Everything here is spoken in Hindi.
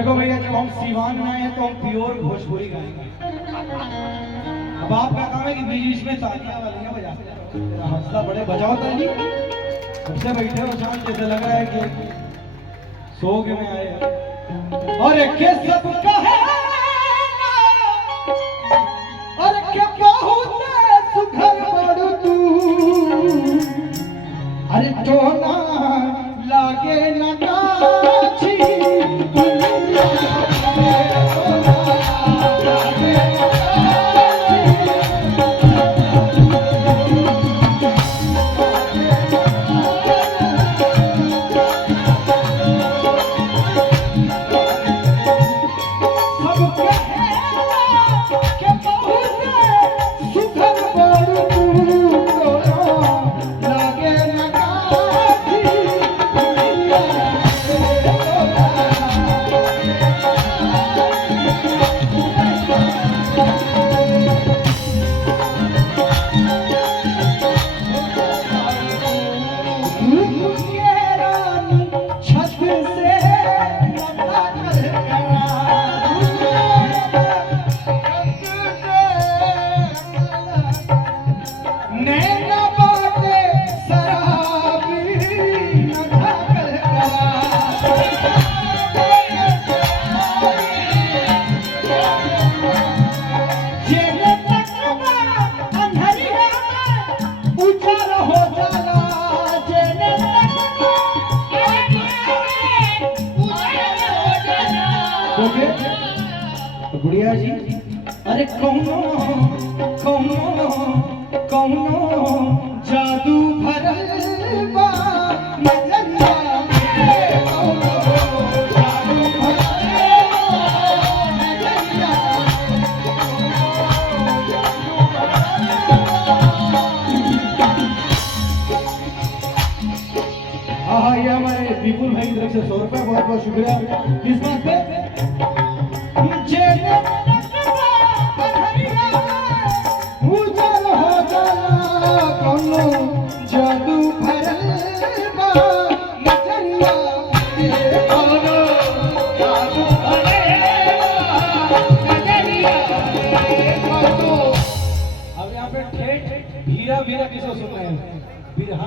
देखो भैया, जब हम सीवान में आए हैं तो हम प्योर भोजपुरी गाएंगे। अब आपका काम है कि बीच बीच में तालियां वालियां बजाते, हौसला बड़े बजाओ ताली। सबसे बैठे हो शाम, जैसे लग रहा है कि सोग में आए हैं। और के सबका है और के बहुत सुघर बड़ तू, अरे तो ना लागे ना गाछी गुड़िया जी। अरे कौनो कौनो कौनो जादू भरल बा नजरिया में, कौनो जादू भरल बा नजरिया। हाँ, ये हमारे विपुल भाई की तरफ से 100 रुपये, बहुत बहुत शुक्रिया। किस बात पे? जादू भरल बा नजरिया में, कौनो जादू भरल बा नजरिया में, कौनो। अब यहाँ पे ठेठ भीरा भीरा किसको सुन रहे हैं? बिरहा।